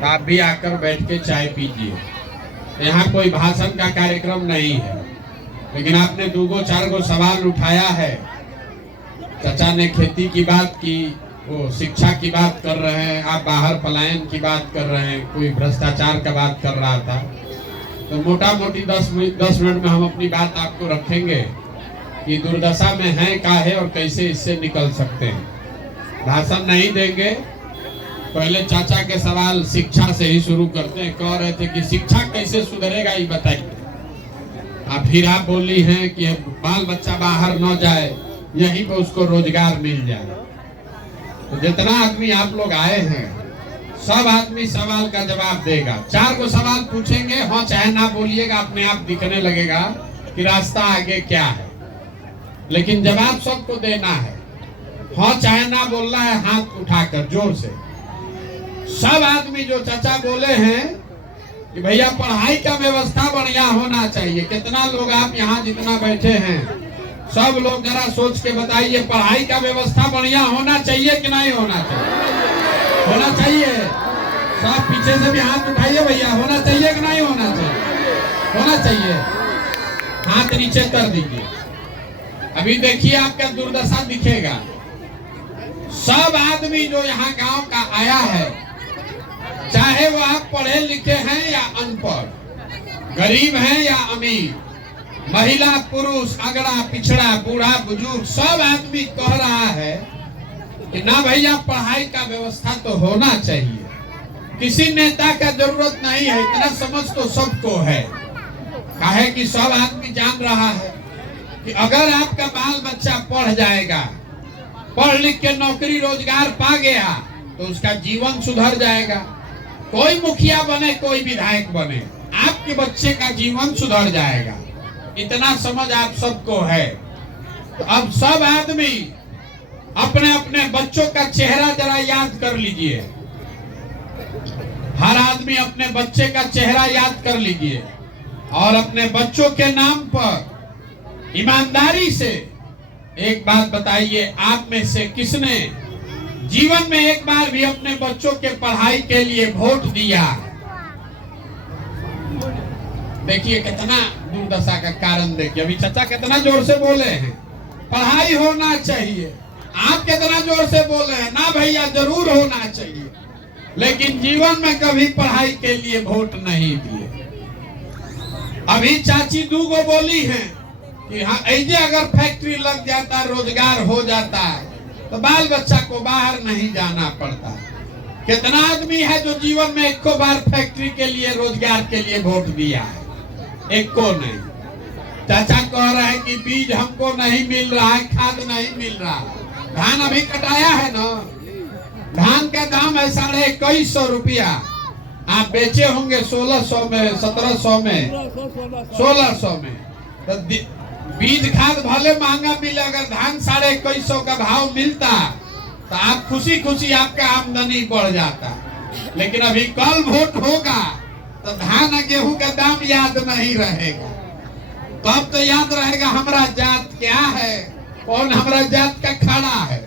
तो आप भी आकर बैठ के चाय पीजिए। यहाँ कोई भाषण का कार्यक्रम नहीं है, लेकिन आपने 2-4 सवाल उठाया है। चाचा ने खेती की बात की, वो शिक्षा की बात कर रहे हैं, आप बाहर पलायन की बात कर रहे हैं, कोई भ्रष्टाचार का बात कर रहा था। तो मोटा मोटी 10 मिनट में हम अपनी बात आपको रखेंगे कि दुर्दशा में है क्या है और कैसे इससे निकल सकते हैं। भाषण नहीं देंगे, पहले चाचा के सवाल शिक्षा से ही शुरू करते हैं। कह रहे थे कि शिक्षा कैसे सुधरेगा ये बताइए। फिर आप बोली हैं कि बाल बच्चा बाहर न जाए, यहीं पे उसको रोजगार मिल जाए। तो जितना आदमी आप लोग आए हैं, सब आदमी सवाल का जवाब देगा। 4 सवाल पूछेंगे, हाँ चाहे ना बोलिएगा, अपने आप दिखने लगेगा कि रास्ता आगे क्या है, लेकिन जवाब सबको देना है। हाँ चाहे ना बोलना है, हाथ उठाकर जोर से। सब आदमी जो चाचा बोले हैं कि भैया पढ़ाई का व्यवस्था बढ़िया होना चाहिए। कितना लोग आप यहाँ जितना बैठे हैं, सब लोग जरा सोच के बताइए, पढ़ाई का व्यवस्था बढ़िया होना चाहिए कि नहीं होना चाहिए? होना चाहिए। सब पीछे से भी हाथ उठाइए भैया, होना चाहिए कि नहीं होना चाहिए? होना चाहिए। हाथ नीचे कर दीजिए। अभी देखिए आपका दुर्दशा दिखेगा। सब आदमी जो यहाँ गांव का आया है, चाहे वो आप पढ़े लिखे हैं या अनपढ़, गरीब हैं या अमीर, महिला पुरुष, अगड़ा पिछड़ा, बूढ़ा बुजुर्ग, सब आदमी कह रहा है कि ना भैया पढ़ाई का व्यवस्था तो होना चाहिए। किसी नेता का जरूरत नहीं है, इतना समझ तो सबको है। काहे कि सब आदमी जान रहा है कि अगर आपका बाल बच्चा पढ़ जाएगा, पढ़ लिख के नौकरी रोजगार पा गया, तो उसका जीवन सुधर जाएगा। कोई मुखिया बने, कोई विधायक बने, आपके बच्चे का जीवन सुधर जाएगा। इतना समझ आप सबको है। तो अब सब आदमी अपने अपने बच्चों का चेहरा जरा याद कर लीजिए। हर आदमी अपने बच्चे का चेहरा याद कर लीजिए और अपने बच्चों के नाम पर ईमानदारी से एक बात बताइए, आप में से किसने जीवन में एक बार भी अपने बच्चों के पढ़ाई के लिए वोट दिया? देखिए कितना दुर्दशा का कारण। देखिए अभी चाचा कितना जोर से बोले हैं, पढ़ाई होना चाहिए। आप कितना जोर से बोले हैं, ना भैया जरूर होना चाहिए, लेकिन जीवन में कभी पढ़ाई के लिए वोट नहीं दिए। अभी चाची 2 बोली हैं कि हाँ ऐसे अगर फैक्ट्री लग जाता, रोजगार हो जाता, तो बाल बच्चा को बाहर नहीं जाना पड़ता। कितना आदमी है जो जीवन में 1 बार फैक्ट्री के लिए, रोजगार के लिए वोट दिया है? 1 नहीं। चाचा कह रहे हैं कि बीज हमको नहीं मिल रहा है, खाद नहीं मिल रहा। धान अभी कटाया है ना, धान का दाम है 2150 रुपया। आप बेचे होंगे 1600 में, 1700 में, 1600 में। तो बीज खाद भले महंगा मिले, अगर धान 2150 का भाव मिलता तो आप खुशी खुशी आपका आमदनी बढ़ जाता। लेकिन अभी कल वोट होगा तो धान और गेहूं का दाम याद नहीं रहेगा। तब तो याद रहेगा हमारा जात क्या है, कौन हमारा जात का खड़ा है।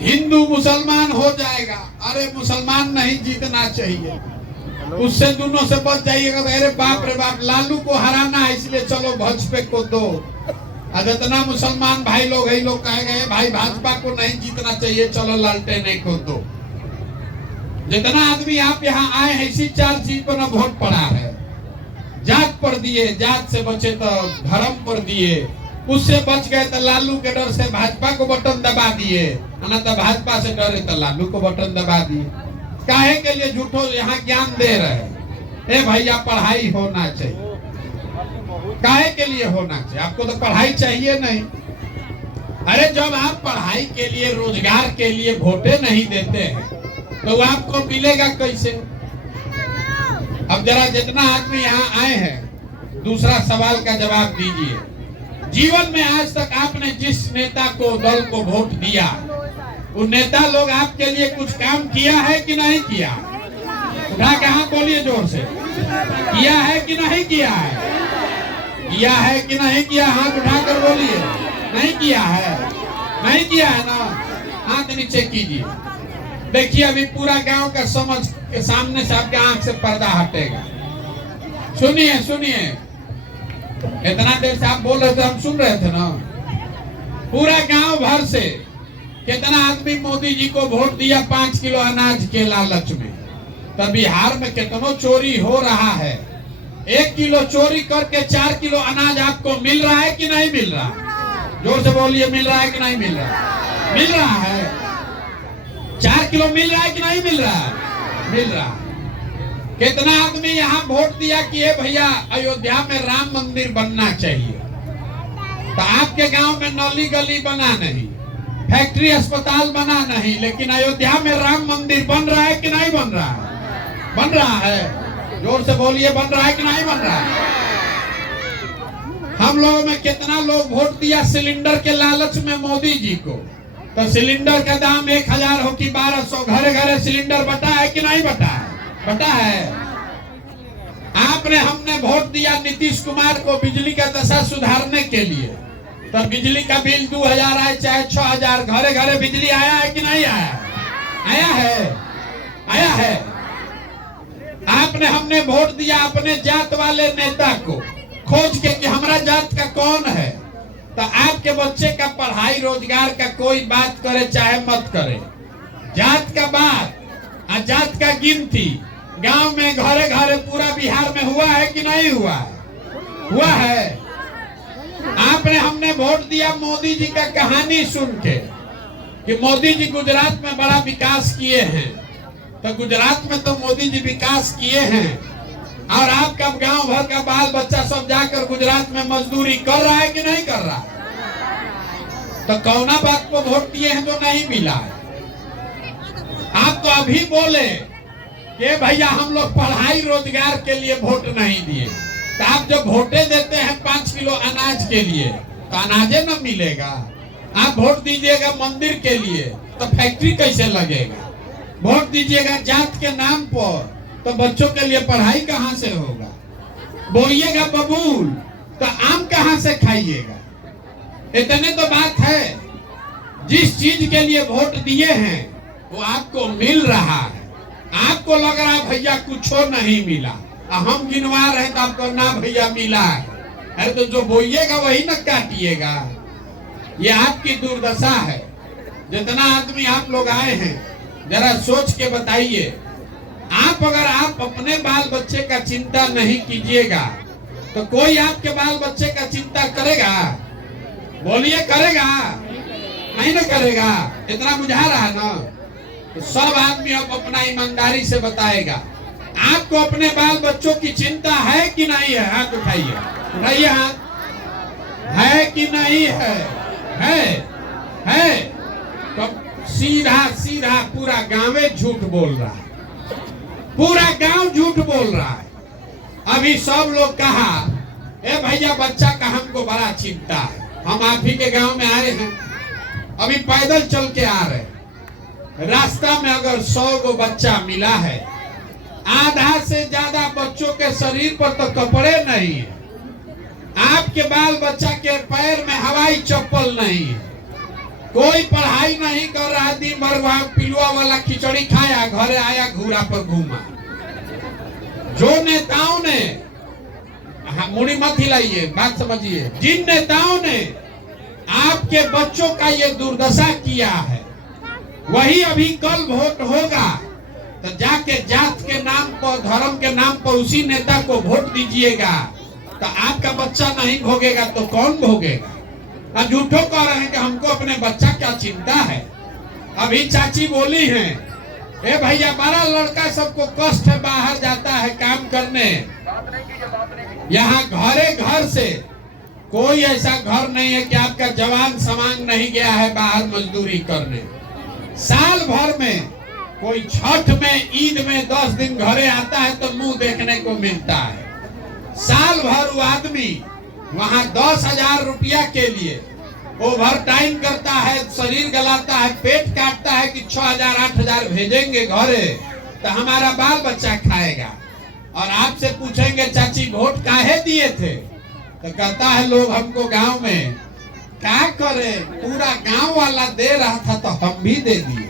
हिंदू मुसलमान हो जाएगा, अरे मुसलमान नहीं जीतना चाहिए, उससे दोनों से बच जाइएगा। अरे बाप रे बाप, लालू को हराना है इसलिए चलो भाजपा को दो। जितना मुसलमान भाई लोग है, लोग कहे गए भाई भाजपा को नहीं जीतना चाहिए, चलो लालटेन को दो। जितना आदमी आप यहाँ आए हैं, इसी 4 चीज पर वोट पड़ा है। जात पर दिए, जात से बचे तो धर्म पर दिए, उससे बच गए तो लालू के डर से भाजपा को बटन दबा दिए, ना तो भाजपा से डरे तो लालू को बटन दबा दिए। काहे के लिए झूठो यहाँ ज्ञान दे रहे हैं? ए भैया पढ़ाई होना चाहिए। काहे के लिए होना चाहिए? आपको तो पढ़ाई चाहिए नहीं। अरे जब आप पढ़ाई के लिए, रोजगार के लिए वोटे नहीं देते हैं तो आपको मिलेगा कैसे? अब जरा जितना आदमी यहाँ आए हैं, दूसरा सवाल का जवाब दीजिए। जीवन में आज तक आपने जिस नेता को, दल को वोट दिया, वो नेता लोग आपके लिए कुछ काम किया है कि नहीं किया? उठा के हाथ बोलिए जोर से, किया है कि नहीं किया है? किया है कि नहीं किया? हाथ उठाकर बोलिए। नहीं किया है, नहीं किया है ना? हाथ नीचे कीजिए। देखिए अभी पूरा गांव का समझ के सामने से आपके आंख से पर्दा हटेगा। सुनिए सुनिए, इतना देर से आप बोल रहे थे, हम सुन रहे थे ना। पूरा गांव भर से कितना आदमी मोदी जी को वोट दिया 5 किलो अनाज के लालच में। तो बिहार में कितनो चोरी हो रहा है। 1 किलो चोरी करके 4 किलो अनाज आपको मिल रहा है कि नहीं मिल रहा? जोर से बोलिए, मिल रहा है कि नहीं मिल रहा? मिल रहा है। 4 किलो मिल रहा है कि नहीं मिल रहा? मिल रहा है। कितना आदमी यहाँ वोट दिया कि ये भैया अयोध्या में राम मंदिर बनना चाहिए। तो आपके गांव में नली गली बना नहीं, फैक्ट्री अस्पताल बना नहीं, लेकिन अयोध्या में राम मंदिर बन रहा है कि नहीं बन रहा है? बन रहा है। जोर से बोलिए, बन रहा है कि नहीं बन रहा है? हम लोगों में कितना लोग वोट दिया सिलेंडर के लालच में मोदी जी को। तो सिलेंडर का दाम 1000 हो कि 1200, घरे घरे सिलेंडर बटा है कि नहीं बटा है? बटा है। हमने वोट दिया नीतीश कुमार को बिजली का दशा सुधारने के लिए। तो बिजली का बिल 2000 आए चाहे 6000, घरे घरे बिजली आया है कि नहीं आया? आया है, आया है। हमने वोट दिया अपने जात वाले नेता को खोज के कि हमारा जात का कौन है। तो आपके बच्चे का पढ़ाई रोजगार का कोई बात करे चाहे मत करे, जात का बात और जात का गिनती गांव में घरे घरे पूरा बिहार में हुआ है कि नहीं हुआ? हुआ है। हमने वोट दिया मोदी जी का कहानी सुन के कि मोदी जी गुजरात में बड़ा विकास किए हैं। तो गुजरात में तो मोदी जी विकास किए हैं, और आपका गांव भर का बाल बच्चा सब जाकर गुजरात में मजदूरी कर रहा है कि नहीं कर रहा? तो कौना बात को वोट दिए हैं जो नहीं मिला है? आप तो अभी बोले कि भैया हम लोग पढ़ाई रोजगार के लिए वोट नहीं दिए। तो आप जब वोटे देते हैं 5 किलो अनाज के लिए, तो अनाजे न मिलेगा। आप वोट दीजिएगा मंदिर के लिए, तो फैक्ट्री कैसे लगेगा? वोट दीजिएगा जात के नाम पर, तो बच्चों के लिए पढ़ाई कहाँ से होगा? बोइएगा बबूल, तो आम कहाँ से खाइएगा? इतने तो बात है। जिस चीज के लिए वोट दिए हैं वो आपको मिल रहा है। आपको लग रहा है भैया कुछ नहीं मिला, हम गिनवा रहे हैं तो आपको ना भैया मिला है। अरे तो जो बोइएगा वही न काटिएगा। ये आपकी दुर्दशा है। जितना आदमी आप लोग आए हैं, जरा सोच के बताइए। अगर आप अपने बाल बच्चे का चिंता नहीं कीजिएगा तो कोई आपके बाल बच्चे का चिंता करेगा? बोलिए, करेगा? नहीं ना करेगा। इतना बुझा रहा है ना? तो सब आदमी अब अपना ईमानदारी से बताएगा, आपको अपने बाल बच्चों की चिंता है कि नहीं है? हाथ उठाइए, उठाइए हाथ। है कि नहीं है? है। तो सीधा सीधा पूरा गांव झूठ बोल रहा है। पूरा गांव झूठ बोल रहा है। अभी सब लोग कहा, ए भैया बच्चा का हमको बड़ा चिंता है। हम आप ही के गांव में आए हैं, अभी पैदल चल के आ रहे, रास्ता में अगर 100 को बच्चा मिला है, आधा से ज्यादा बच्चों के शरीर पर तो कपड़े नहीं है। आपके बाल बच्चा के पैर में हवाई चप्पल नहीं है। कोई पढ़ाई नहीं कर रहा, दिन भर वहां पिलुआ वाला खिचड़ी खाया, घरे आया घूरा पर घूमा। जो नेताओं ने, मुड़ी मत हिलाइए, बात समझिए, जिन नेताओं ने आपके बच्चों का ये दुर्दशा किया है, वही अभी कल वोट होगा तो जाके जात के नाम पर, धर्म के नाम पर उसी नेता को वोट दीजिएगा। तो आपका बच्चा नहीं भोगेगा तो कौन भोगेगा? झूठों कह रहे हैं कि हमको अपने बच्चा क्या चिंता है। अभी चाची बोली हैं, ए भैया बड़ा लड़का सबको कष्ट है, बाहर जाता है काम करने। यहाँ घरे घर से कोई ऐसा घर नहीं है कि आपका जवान समांग नहीं गया है बाहर मजदूरी करने। साल भर में कोई छठ में, ईद में 10 दिन घरे आता है तो मुंह देखने को मिलता है। साल भर वो आदमी वहां 10,000 रुपया के लिए ओवर टाइम करता है, शरीर गलाता है, पेट काटता है कि 6,000 8,000 भेजेंगे घरे तो हमारा बाल बच्चा खाएगा। और आपसे पूछेंगे चाची वोट काहे दिए थे, तो कहता है लोग हमको गांव में क्या करे, पूरा गांव वाला दे रहा था तो हम भी दे दिए।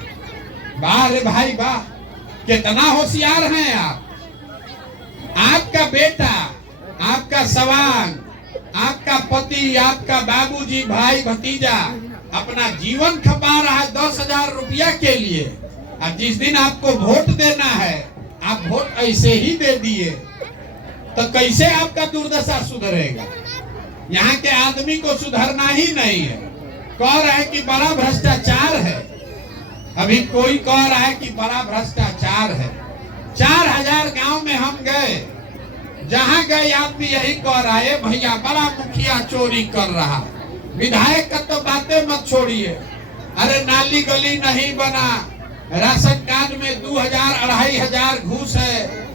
वाह रे भाई वाह, कितना होशियार हैं आप। आपका बेटा, आपका सवांग, आपका पति, आपका बाबूजी, भाई भतीजा अपना जीवन खपा रहा है 10,000 रुपया के लिए, और जिस दिन आपको वोट देना है आप वोट ऐसे ही दे दिए, तो कैसे आपका दुर्दशा सुधरेगा। यहाँ के आदमी को सुधरना ही नहीं है। कह रहे हैं कि बड़ा भ्रष्टाचार है, अभी कोई कह रहा है कि बड़ा भ्रष्टाचार है। 4,000 गांव में हम गए, जहां गए आदमी यही कह रहा है भैया बड़ा मुखिया चोरी कर रहा। विधायक का तो बातें मत छोड़िए, अरे नाली गली नहीं बना, राशन कार्ड में 2,000-2,500 घूस है,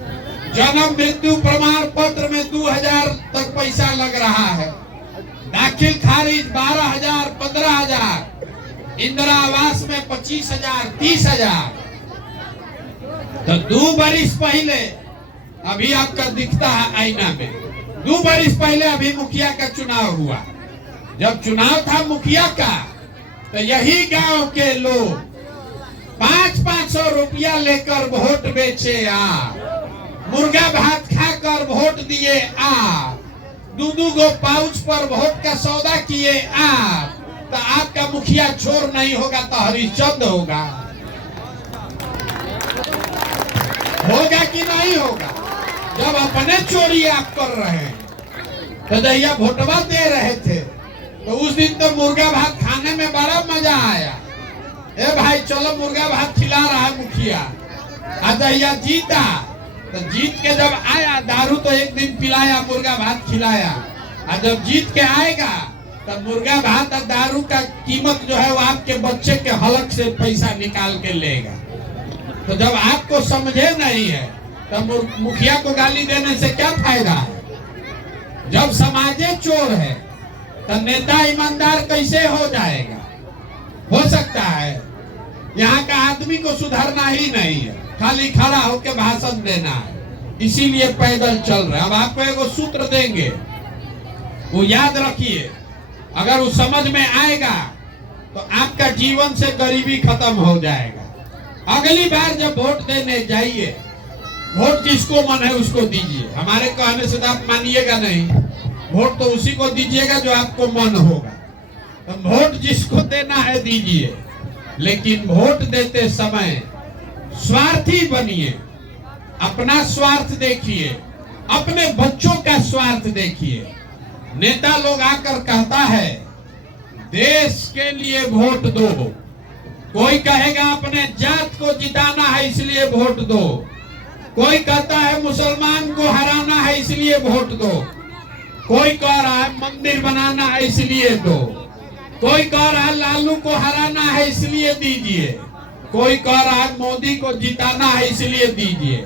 जन्म मृत्यु प्रमाण पत्र में 2,000 तक पैसा लग रहा है, दाखिल खारिज 12,000, 15,000, इंदिरा आवास में 25,000, 30,000। तो 2 बरिस पहले, अभी आपका दिखता है आईना में, 2 बरिस पहले अभी मुखिया का चुनाव हुआ। जब चुनाव था मुखिया का, तो यही गांव के लोग 500-500 रुपया लेकर वोट बेचे आ, मुर्गा भात खाकर वोट दिए आ, 2-2 गो पाउच पर वोट का सौदा किए आ। तो आपका मुखिया चोर नहीं होगा तो हरिश्चंद्र होगा, होगा कि नहीं होगा। जब अपने चोरी आप कर रहे हैं, तो दैया वोटवा दे रहे थे, तो उस दिन तो मुर्गा भात खाने में बड़ा मजा आया। ए भाई चलो मुर्गा भात खिला रहा है मुखिया, दैया जीता, तो जीत के जब आया दारू तो एक दिन पिलाया, मुर्गा भात खिलाया, और जब जीत के आएगा तो मुर्गा भात और दारू का कीमत जो है वो आपके बच्चे के हलक से पैसा निकाल के लेगा। तो जब आपको समझे नहीं है तो मुखिया को गाली देने से क्या फायदा है। जब समाजे चोर है तो नेता ईमानदार कैसे हो जाएगा। हो सकता है यहाँ का आदमी को सुधरना ही नहीं है, खाली खड़ा होकर भाषण देना है, इसीलिए पैदल चल रहे। अब आपको एगो सूत्र देंगे, वो याद रखिए, अगर वो समझ में आएगा तो आपका जीवन से गरीबी खत्म हो जाएगा। अगली बार जब वोट देने जाइए, वोट जिसको मन है उसको दीजिए, हमारे कहने से तो आप मानिएगा नहीं, वोट तो उसी को दीजिएगा जो आपको मन होगा। तो वोट जिसको देना है दीजिए, लेकिन वोट देते समय स्वार्थी बनिए, अपना स्वार्थ देखिए, अपने बच्चों का स्वार्थ देखिए। नेता लोग आकर कहता है देश के लिए वोट दो, कोई कहेगा अपने जात को जिताना है इसलिए वोट दो, कोई कहता है मुसलमान को हराना है इसलिए वोट दो, कोई कह रहा है मंदिर बनाना है इसलिए दो, कोई कह रहा है लालू को हराना है इसलिए दीजिए, कोई कह रहा है मोदी को जिताना है इसलिए दीजिए।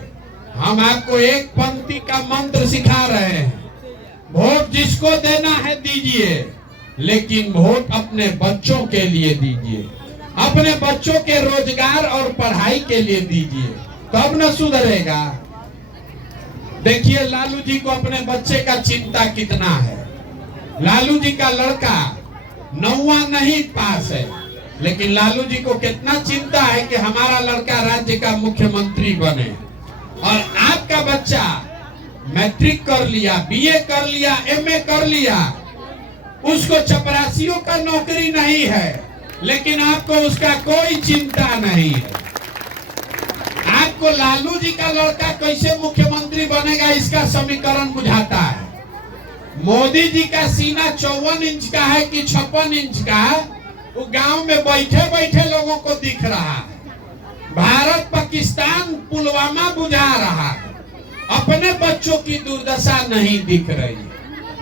हम आपको एक पंक्ति का मंत्र सिखा रहे हैं, वोट जिसको देना है दीजिए, लेकिन वोट अपने बच्चों के लिए दीजिए, अपने बच्चों के रोजगार और पढ़ाई के लिए दीजिए, तब न सुधरेगा। देखिए लालू जी को अपने बच्चे का चिंता कितना है। लालू जी का लड़का 9वां नहीं पास है, लेकिन लालू जी को कितना चिंता है कि हमारा लड़का राज्य का मुख्यमंत्री बने। और आपका बच्चा मैट्रिक कर लिया, बीए कर लिया, एमए कर लिया, उसको चपरासियों का नौकरी नहीं है, लेकिन आपको उसका कोई चिंता नहीं है। आपको लालू जी का लड़का कैसे मुख्यमंत्री बनेगा इसका समीकरण बुझाता है। मोदी जी का सीना 54 इंच का है कि 56 इंच का, वो गांव में बैठे बैठे लोगों को दिख रहा है। भारत पाकिस्तान पुलवामा बुझा रहा है, अपने बच्चों की दुर्दशा नहीं दिख रही।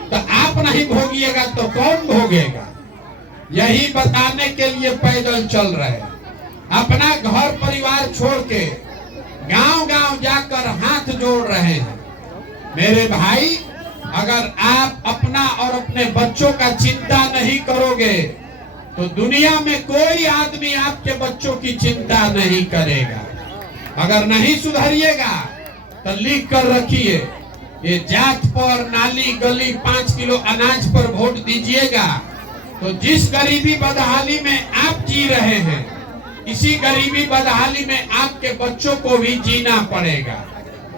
तो आप नहीं भोगिएगा तो कौन भोगेगा। यही बताने के लिए पैदल चल रहे, अपना घर परिवार छोड़ के गांव गांव जाकर हाथ जोड़ रहे हैं। मेरे भाई, अगर आप अपना और अपने बच्चों का चिंता नहीं करोगे तो दुनिया में कोई आदमी आपके बच्चों की चिंता नहीं करेगा। अगर नहीं सुधरिएगा तो लिख कर रखिए, ये जात पर, नाली गली 5 किलो अनाज पर वोट दीजिएगा तो जिस गरीबी बदहाली में आप जी रहे हैं इसी गरीबी बदहाली में आपके बच्चों को भी जीना पड़ेगा।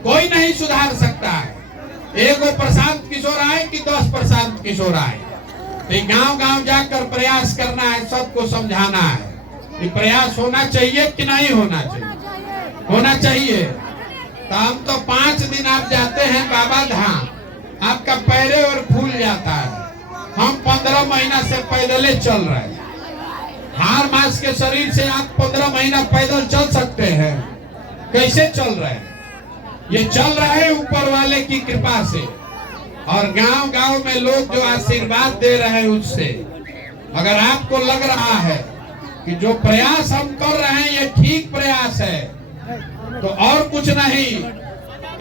कोई नहीं सुधार सकता है। एगो प्रशांत किशोर आए कि 10 प्रशांत किशोर आए, तो गांव गांव जाकर प्रयास करना है, सबको समझाना है कि प्रयास होना चाहिए कि नहीं होना चाहिए, होना चाहिए। तो हम तो 5 दिन आप जाते हैं बाबा धाम, आपका पैरे और फूल जाता है। हम 15 महीना से पैदले चल रहे हैं। हार मास के शरीर से आप 15 महीना पैदल चल सकते हैं? कैसे चल रहे हैं? ये चल रहे हैं ऊपर वाले की कृपा से, और गांव गांव में लोग जो आशीर्वाद दे रहे हैं उससे। अगर आपको लग रहा है कि जो प्रयास हम कर रहे हैं ये ठीक प्रयास है, तो और कुछ नहीं,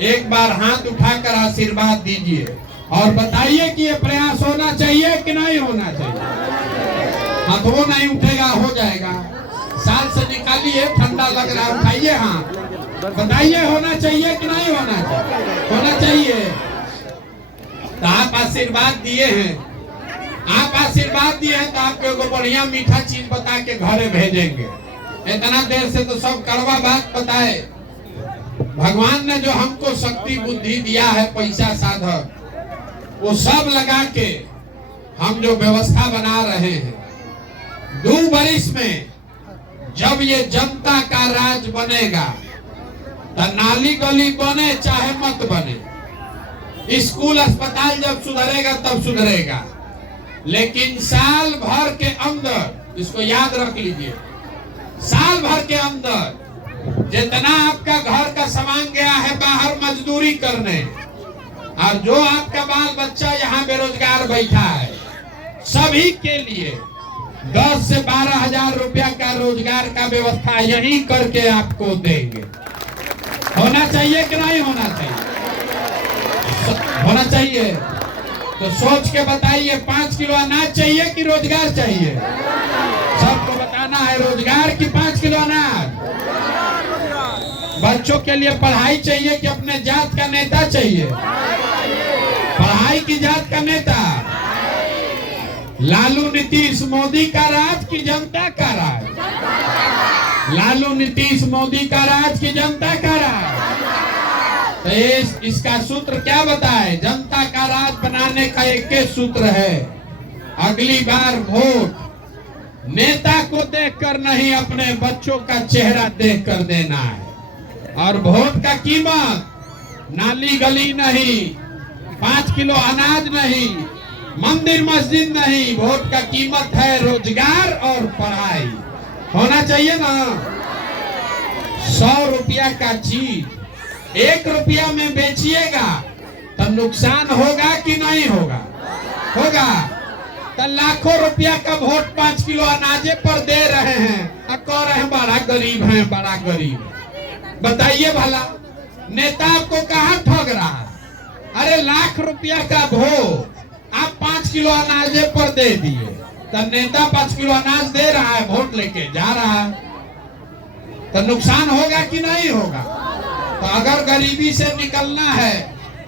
एक बार हाथ उठाकर आशीर्वाद दीजिए और बताइए कि ये प्रयास होना चाहिए कि नहीं होना चाहिए। हाथ वो नहीं उठेगा, हो जाएगा। साल से निकालिए, ठंडा लग रहा है, उठाइए हाथ, बताइए होना चाहिए कि नहीं होना चाहिए। होना चाहिए। तो आप आशीर्वाद दिए हैं, आप आशीर्वाद दिए हैं, तो आपको एगो बढ़िया मीठा चीज बता के घरे भेजेंगे। इतना देर से तो सब कड़वा बात बताए। भगवान ने जो हमको शक्ति बुद्धि दिया है, पैसा साधन, वो सब लगा के हम जो व्यवस्था बना रहे हैं, 2 वर्ष में जब ये जनता का राज बनेगा, तो नाली गली बने चाहे मत बने, स्कूल अस्पताल जब सुधरेगा तब सुधरेगा, लेकिन साल भर के अंदर, इसको याद रख लीजिए, साल भर के अंदर जितना आपका घर का सामान गया है बाहर मजदूरी करने, और जो आपका बाल बच्चा यहाँ बेरोजगार बैठा है, सभी के लिए 10 से 12 हजार रुपया का रोजगार का व्यवस्था यही करके आपको देंगे। होना चाहिए कि नहीं होना चाहिए? होना चाहिए। तो सोच के बताइए, 5 किलो अनाज चाहिए कि रोजगार चाहिए? सबको बताना है, रोजगार की 5 किलो अनाज। बच्चों के लिए पढ़ाई चाहिए कि अपने जात का नेता चाहिए? पढ़ाई की जात का नेता। लालू नीतीश मोदी का राज की जनता का राज? लालू नीतीश मोदी का राज की जनता का राज? तो इसका सूत्र क्या बताए? जनता का राज बनाने का एक ही सूत्र है, अगली बार वोट नेता को देखकर नहीं, अपने बच्चों का चेहरा देखकर देना है। और वोट का कीमत नाली गली नहीं, 5 किलो अनाज नहीं, मंदिर मस्जिद नहीं, वोट का कीमत है रोजगार और पढ़ाई। होना चाहिए ना? 100 रुपया का चीज 1 रुपया में बेचिएगा तो नुकसान होगा कि नहीं होगा? होगा। तो लाखों रुपया का वोट 5 किलो अनाजे पर दे रहे हैं और कह रहे हैं बड़ा गरीब है, बड़ा गरीब है। बताइए भला, नेता आपको कहाँ ठग रहा है? अरे लाख रुपया का वोट आप 5 किलो अनाजे पर दे दिए, तो नेता 5 किलो अनाज दे रहा है, वोट लेके जा रहा है, तो नुकसान होगा कि नहीं होगा? तो अगर गरीबी से निकलना है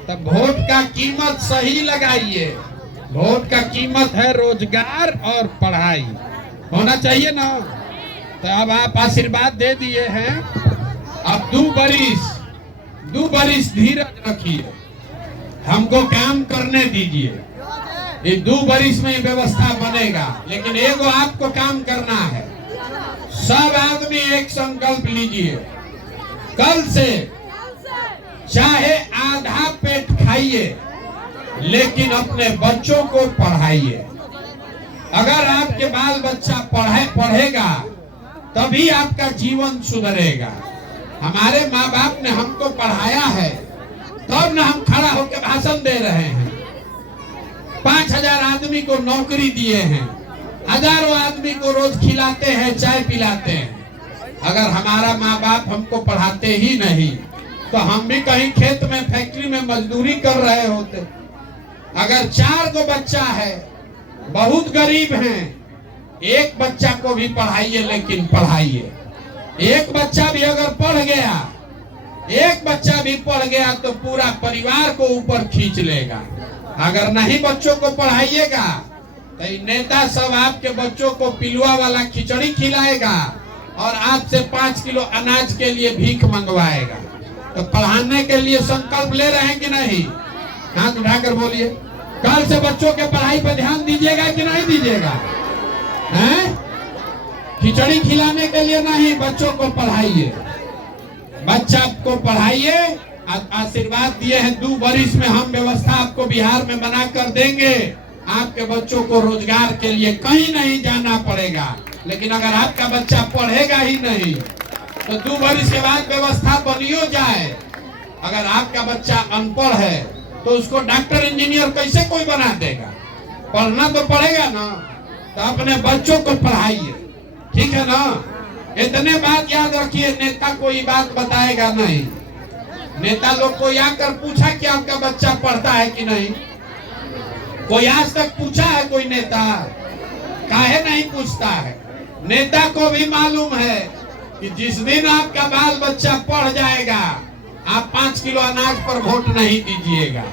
तो वोट का कीमत सही लगाइए। वोट का कीमत है रोजगार और पढ़ाई। होना चाहिए ना? तो अब आप आशीर्वाद दे दिए हैं, अब 2 बरिस धीरज रखिए, हमको काम करने दीजिए। ये 2 बरिस में व्यवस्था बनेगा, लेकिन एगो आपको काम करना है। सब आदमी एक संकल्प लीजिए, कल से चाहे आधा पेट खाइए, लेकिन अपने बच्चों को पढ़ाइए। अगर आपके बाल बच्चा पढ़ेगा तभी आपका जीवन सुधरेगा। हमारे माँ बाप ने हमको पढ़ाया है, तब न हम खड़ा होकर भाषण दे रहे हैं। 5000 आदमी को नौकरी दिए हैं, हजारों आदमी को रोज खिलाते हैं, चाय पिलाते हैं। अगर हमारा माँ बाप हमको पढ़ाते ही नहीं तो हम भी कहीं खेत में, फैक्ट्री में मजदूरी कर रहे होते। अगर 4 को बच्चा है, बहुत गरीब हैं, एक बच्चा को भी पढ़ाइए, लेकिन पढ़ाइए। एक बच्चा भी अगर पढ़ गया, एक बच्चा भी पढ़ गया तो पूरा परिवार को ऊपर खींच लेगा। अगर नहीं बच्चों को पढ़ाइएगा तो नेता सब आपके बच्चों को पिलुआ वाला खिचड़ी खिलाएगा और आपसे 5 किलो अनाज के लिए भीख मंगवाएगा, तो पढ़ाने के लिए संकल्प ले रहे हैं कि नहीं? हाथ उठाकर बोलिए। कल से बच्चों के पढ़ाई पर ध्यान दीजिएगा कि नहीं दीजिएगा? हैं? खिचड़ी खिलाने के लिए नहीं, बच्चों को पढ़ाइए, बच्चा को पढ़ाइए। आशीर्वाद दिए हैं 2 वर्ष में हम व्यवस्था आपको बिहार में बना कर देंगे। आपके बच्चों को रोजगार के लिए कहीं नहीं जाना पड़ेगा। लेकिन अगर आपका बच्चा पढ़ेगा ही नहीं तो 2 वर्ष के बाद व्यवस्था बनियो जाए, अगर आपका बच्चा अनपढ़ है तो उसको डॉक्टर इंजीनियर कैसे कोई बना देगा? पढ़ना तो पड़ेगा ना। तो अपने बच्चों को पढ़ाइए, ठीक है ना? इतने बात याद रखिए, नेता कोई बात बताएगा नहीं। नेता लोग को आकर पूछा कि आपका बच्चा पढ़ता है कि नहीं? कोई आज तक पूछा है कोई नेता? काहे नहीं पूछता है? नेता को भी मालूम है कि जिस दिन आपका बाल बच्चा पढ़ जाएगा आप 5 किलो अनाज पर वोट नहीं दीजिएगा।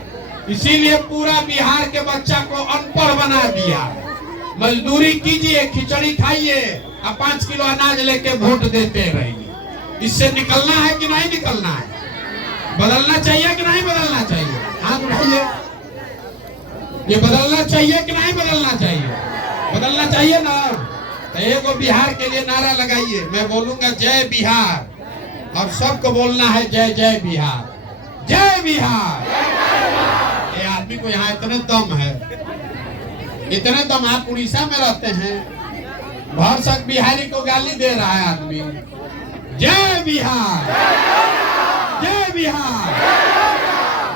इसीलिए पूरा बिहार के बच्चा को अनपढ़ बना दिया। मजदूरी कीजिए, खिचड़ी खाइए और 5 किलो अनाज लेके वोट देते रहिए। इससे निकलना है कि नहीं निकलना है? बदलना चाहिए कि नहीं बदलना चाहिए? हाथ उठाइए। ये बदलना चाहिए कि नहीं बदलना चाहिए? बदलना चाहिए ना। तो एक बिहार के लिए नारा लगाइए। मैं बोलूंगा जय बिहार और सबको बोलना है जय जय बिहार, जय बिहार। ये आदमी को यहाँ इतने दम है, इतने दम। आप उड़ीसा में रहते हैं, भरसक बिहारी को गाली दे रहा है आदमी। जय बिहार, जय बिहार,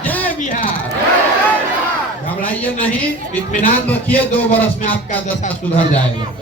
जय बिहार। घबराइए नहीं, इत्मीनान रखिए, 2 वर्ष में आपका दशा सुधर जाएगा।